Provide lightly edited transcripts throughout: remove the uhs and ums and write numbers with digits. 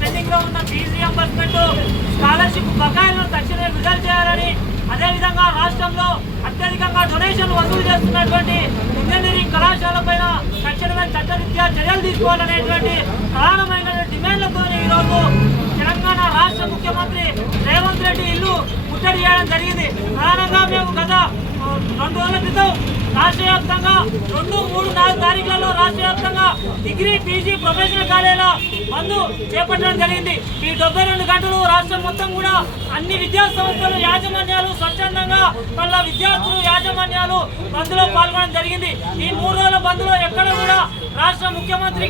Pending లో ఉన్న fee reimbursement scholarship బకాయిలను తక్షణమే విడుదల చేయాలని, అదేవిధంగా రాష్ట్రంలో అత్యధికంగా డొనేషన్లు వసూలు చేస్తున్నటువంటి ఇంజనీరింగ్ కళాశాల పైన తక్షణమే చట్టరీత్యా చర్యలు తీసుకోవాలనేటువంటి ప్రధానమైన డిమాండ్లతో ఈరోజు తెలంగాణ రాష్ట్ర ముఖ్యమంత్రి రేవంత్ రెడ్డి ఇల్లు ముట్టడి చేయడం జరిగింది. ప్రధానంగా మేము గత 2 రోజుల క్రితం రాష్ట్ర వ్యాప్తంగా 2, 3, 4 తారీఖులలో రాష్ట్ర వ్యాప్తంగా డిగ్రీ, పీజీ, ప్రొఫెషనల్ కాలేజీల బంద్ చేపట్టడం జరిగింది. ఈ 72 గంటలు రాష్ట్రం మొత్తం కూడా అన్ని విద్యా సంస్థలు యాజమాన్యాలు స్వచ్ఛందంగా వాళ్ళ విద్యార్థులు యాజమాన్యాలు బంద్లో పాల్గొనడం జరిగింది. ఈ 3 రోజుల బంద్లో ఎక్కడ కూడా రాష్ట్ర ముఖ్యమంత్రి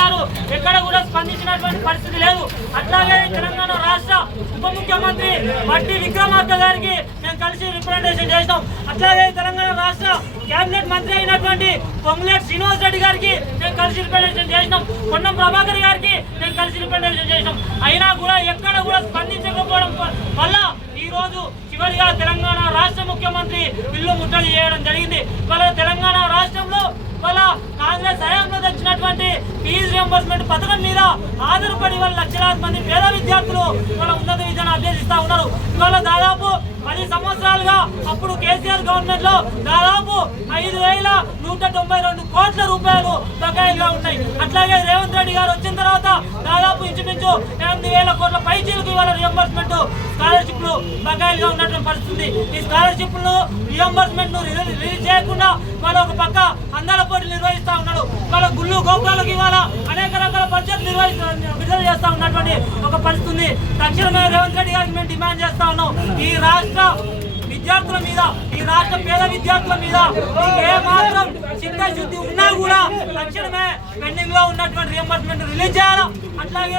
గారు ఎక్కడ కూడా స్పందించినటువంటి పరిస్థితి లేదు. అట్లాగే తెలంగాణ రాష్ట్ర ఉప ముఖ్యమంత్రి బట్టి విక్రమార్క గారికి మేము కలిసి రిప్రజెంటేషన్ చేసినాం. అట్లాగే తెలంగాణ రాష్ట్ర కేబినెట్ మంత్రి అయినటువంటి పొంగులేటి శ్రీనివాస్ రెడ్డి గారికి మేము కలిసి రిప్రజెంటేషన్ చేసినాం. పొన్నం ప్రభాకర్ గారికి మేము కలిసి రిప్రజెంటేషన్ చేసినాం. అయినా కూడా ఎక్కడ కూడా స్పందించకపోవడం వల్ల ఈ రోజు చివరిగా తెలంగాణ రాష్ట్ర ముఖ్యమంత్రి బిల్లు ముట్టడి చేయడం జరిగింది. వాళ్ళ తెలంగాణ రాష్ట్రంలో వాళ్ళ కాంగ్రెస్ హయాంలో తెచ్చినటువంటి ఫీజు రియంబర్స్మెంట్ పథకం మీద ఆధారపడి వాళ్ళ లక్షలాది మంది పేద విద్యార్థులు వాళ్ళ ఉన్నత విద్యను అభ్యసిస్తూ ఉన్నారు. ఇవాళ దాదాపు 10 సంవత్సరాలుగా అప్పుడు కేసీఆర్ గవర్నమెంట్ లో దాదాపు 5,192 కోట్ల రూపాయలు బకాయిలుగా ఉన్నాయి. అట్లాగే రేవంత్ రెడ్డి గారు వచ్చిన తర్వాత దాదాపు ఇంచుమించు 8,000 కోట్ల పైచీలకు ఇవాళ రియంబర్స్మెంట్ స్కాలర్షిప్లు బకాయిలుగా ఉన్నటువంటి పరిస్థితి. ఈ స్కాలర్షిప్లు రియంబర్స్మెంట్ ను రిలీజ్ చేయకుండా వాళ్ళ ఒక పక్క అందాల పోటీలు నిర్వహిస్తూ ఉన్నాడు. వాళ్ళ గుళ్ళు గోపురాలకు ఇవాళ అనేక రకాల బడ్జెట్ విడుదల చేస్తూ ఉన్నటువంటి ఒక పరిస్థితి. తక్షణమే రేవంత్ రెడ్డి గారికి మేము డిమాండ్ చేస్తా ఉన్నాం, ఈ రాష్ట్ర విద్యార్థుల మీద, ఈ రాష్ట్ర పేద విద్యార్థుల మీద ఏ మాత్రం చిత్తశుద్ధి ఉన్నా కూడా తక్షణమే పెండింగ్ లో ఉన్నటువంటి రియంబర్స్మెంట్ రిలీజ్ చేయాలి. అట్లాగే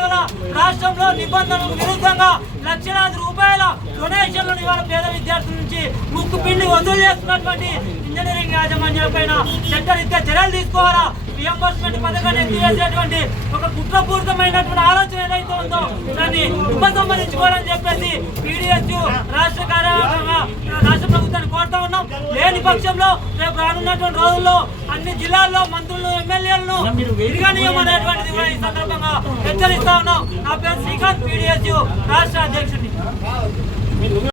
రాష్ట్రంలో నిబంధనలకు విరుద్ధంగా లక్షలాది రూపాయల డొనేషన్లను ఇవాళ పేద విద్యార్థుల నుంచి ముక్కు పిండి వసూలు చేస్తున్నటువంటి ఇంజనీరింగ్ యాజమాన్యాల పైన చట్టరీత్యా చర్యలు తీసుకోవాలా. రియంబర్స్మెంట్ పథకాన్ని ఎత్తివేసేటువంటి ఒక కుట్రపూరితమైనటువంటి ఆలోచన ఏదైతే ఉందో దాన్ని ఉపసంహరించుకోవాలని చెప్పేసి పీడీఎస్ రాష్ట్ర కార్యవర్గంగా రాష్ట్ర ప్రభుత్వాన్ని కోరుతా ఉన్నాం. లేని పక్షంలో రేపు రానున్నటువంటి రోజుల్లో అన్ని జిల్లాల్లో మంత్రులను, ఎమ్మెల్యేలను తిరగనీయమనేటువంటిది కూడా ఈ సందర్భంగా హెచ్చరిస్తా ఉన్నాం. నా పేరు శ్రీకాంత్, పీడీఎస్ రాష్ట్ర అధ్యక్షుడిని.